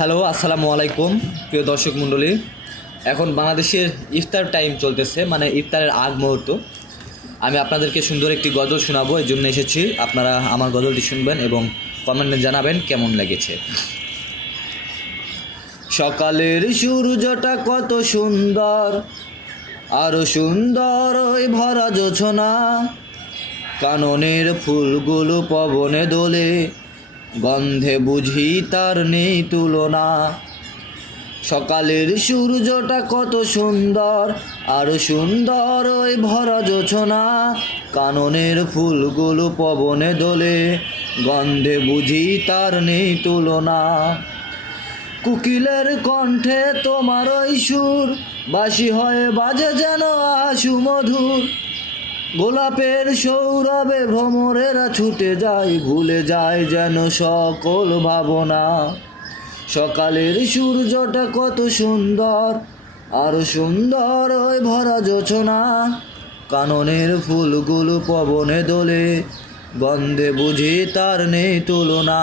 Hello, আসসালামু আলাইকুম প্রিয় দর্শক মণ্ডলী। এখন বাংলাদেশের ইফতার টাইম চলতেছে, মানে ইফতারের আগ মুহূর্ত। আমি আপনাদেরকে সুন্দর একটি গজল শোনাবো, এই জন্য এসেছি। আপনারা আমার গজলটি শুনবেন এবং কমেন্টে জানাবেন কেমন লেগেছে। সকালের সূর্যটা কত সুন্দর, আরো সুন্দর ওই ভরা জোছনা, কাননের ফুলগুলো পবনে দোলে, গন্ধে বুঝি তার নেই তুলনা। সকালের সূর্যটা কত সুন্দর, আরো সুন্দর ওই ভরা জোছনা, কাননের ফুলগুলো পবনে দোলে, গন্ধে বুঝি তার নেই তুলনা। কোকিলের কণ্ঠে তোমার ওই সুর, বাঁশি হয়ে বাজে যেন আশু মধুর, গোলাপের সৌরভে ভ্রমরেরা ছুটে যায়, ভুলে যায় যেন সকল ভাবনা। সকালের সূর্যটা কত সুন্দর, আরো সুন্দর ওই ভরা জোছনা, কাননের ফুলগুলো পবনে দোলে, গন্ধে বুঝি তার নেই তুলনা।